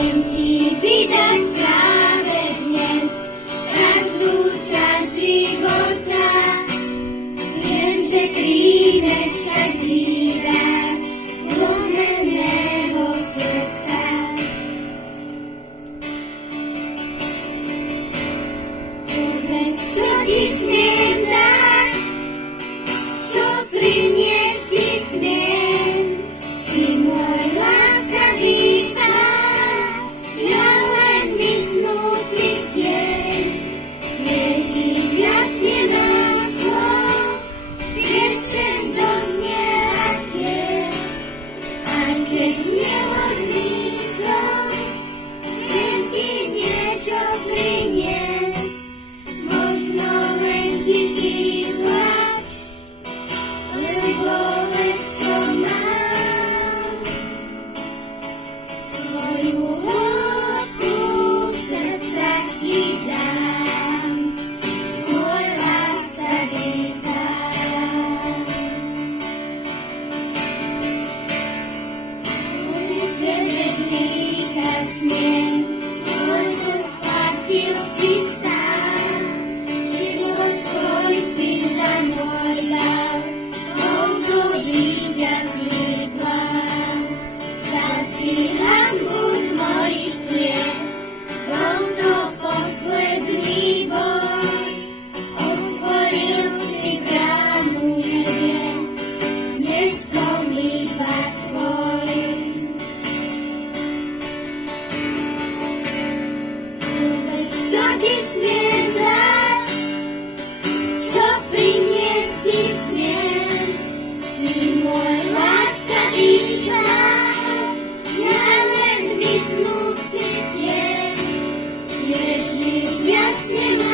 Chcem ti vydať práve dnes každú časť života. Viem, že príjmeš každý dar zlomeného srdca. Povedz, čo ti smiem dať, čo priniesť ti smiem. Si môj láskavý Pán, ja len vyznúci deň. Ježiš, viac nemám slov, piesem dozniela tiež. Aj keď nehodný som, chcem ti niečo priniesť. Možno len ti ty plač, len bolesť, čo mám. Svoju hĺbku srdca ti dám, môj láskavý Pán. V tebe dýchať smiem, lebo splatil si sám. Život svoj si za môj dar, touto víťazný plán. Vzal si hanbu z mojich pliec, bol to posledný boj. Otvoril si bránu nebies, dnes som iba tvoj. Povedz, čo ti smiem dať, čo priniesť ti smiem. Si môj láskavý Pán, ja len vyznúci deň. Ježiš, viac nemám